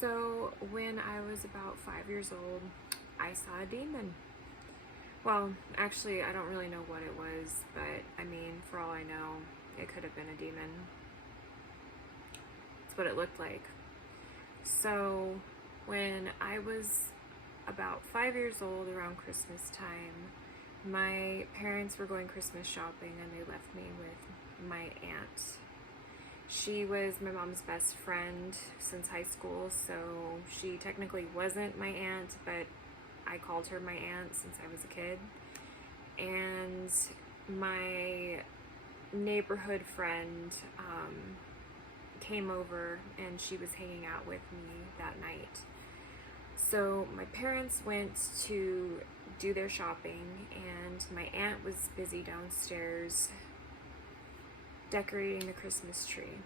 So when I was about 5 years old, I saw a demon. Well, actually, I don't really know what it was, but I mean, for all I know, it could have been a demon. That's what it looked like. So when I was about 5 years old, around Christmas time, my parents were going Christmas shopping and they left me with my aunt. She was my mom's best friend since high school, so she technically wasn't my aunt, but I called her my aunt since I was a kid. And my neighborhood friend came over and she was hanging out with me that night. So my parents went to do their shopping and my aunt was busy downstairs decorating the Christmas tree.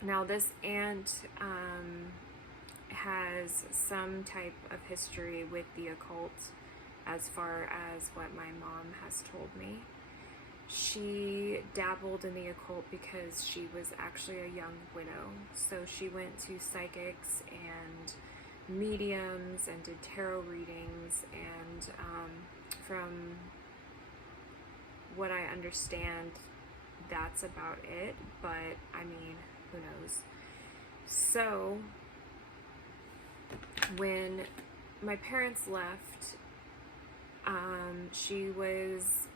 Now this aunt has some type of history with the occult as far as what my mom has told me. She dabbled in the occult because she was actually a young widow. So she went to psychics and mediums and did tarot readings, and from what I understand, that's about it, but I mean, who knows. So when my parents left, she was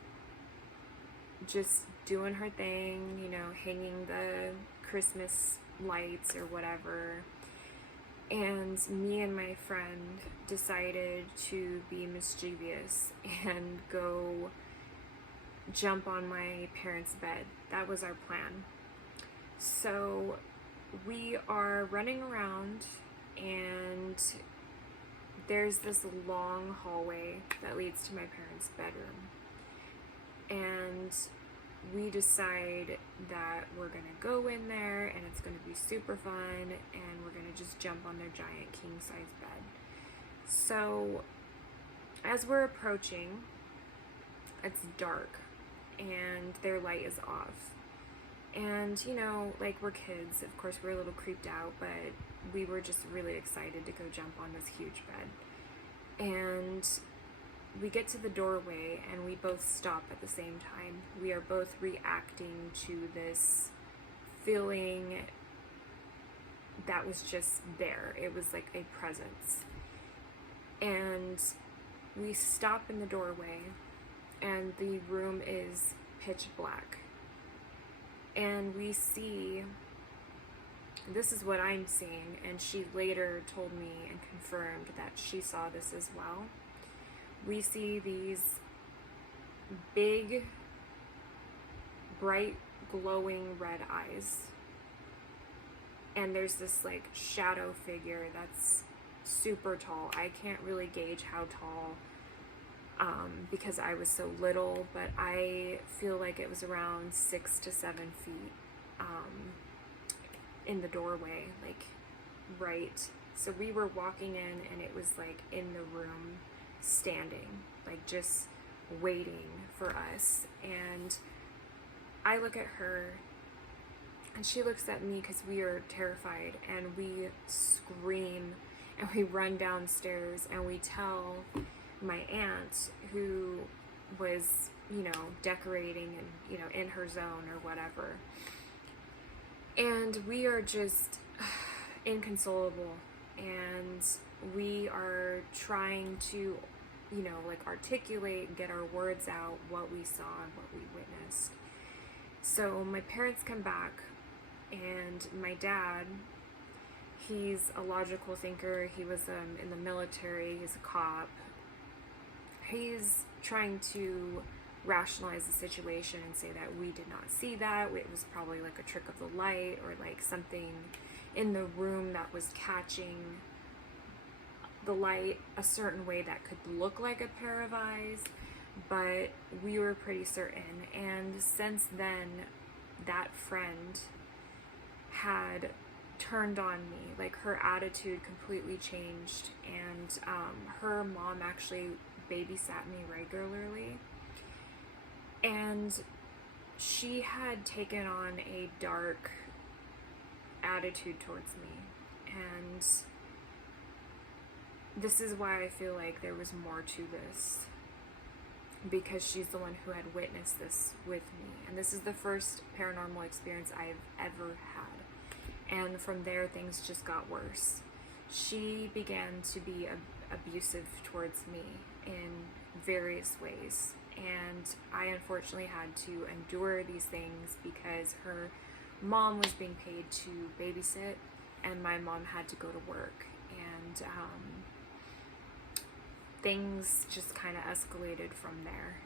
just doing her thing, you know, hanging the Christmas lights or whatever, and me and my friend decided to be mischievous and go jump on my parents' bed. That was our plan. So we are running around and there's this long hallway that leads to my parents' bedroom. And we decide that we're gonna go in there and it's gonna be super fun and we're gonna just jump on their giant king-size bed. So as we're approaching, it's dark and their light is off. And you know, like, we're kids, of course we're a little creeped out, but we were just really excited to go jump on this huge bed. And we get to the doorway and we both stop at the same time. We are both reacting to this feeling that was just there. It was like a presence. And we stop in the doorway and the room is pitch black. And we see, this is what I'm seeing, and she later told me and confirmed that she saw this as well. We see these big, bright, glowing red eyes. And there's this like shadow figure that's super tall. I can't really gauge how tall because I was so little, but I feel like it was around 6 to 7 feet in the doorway, like right. So we were walking in and it was like in the room, standing, like just waiting for us. And I look at her and she looks at me because we are terrified, and we scream and we run downstairs and we tell my aunt, who was, you know, decorating and, you know, in her zone or whatever. And we are just inconsolable, and we are trying to, you know, like articulate and get our words out what we saw and what we witnessed. So my parents come back, and my dad, he's a logical thinker. He was in the military. He's a cop. He's trying to rationalize the situation and say that we did not see that. It was probably like a trick of the light, or like something in the room that was catching the light a certain way that could look like a pair of eyes, but we were pretty certain. And since then, that friend had turned on me, like her attitude completely changed, and her mom actually babysat me regularly, and she had taken on a dark attitude towards me, And this is why I feel like there was more to this, because she's the one who had witnessed this with me. And this is the first paranormal experience I've ever had. And from there, things just got worse. She began to be abusive towards me in various ways. And I unfortunately had to endure these things because her mom was being paid to babysit, and my mom had to go to work. And things just kind of escalated from there.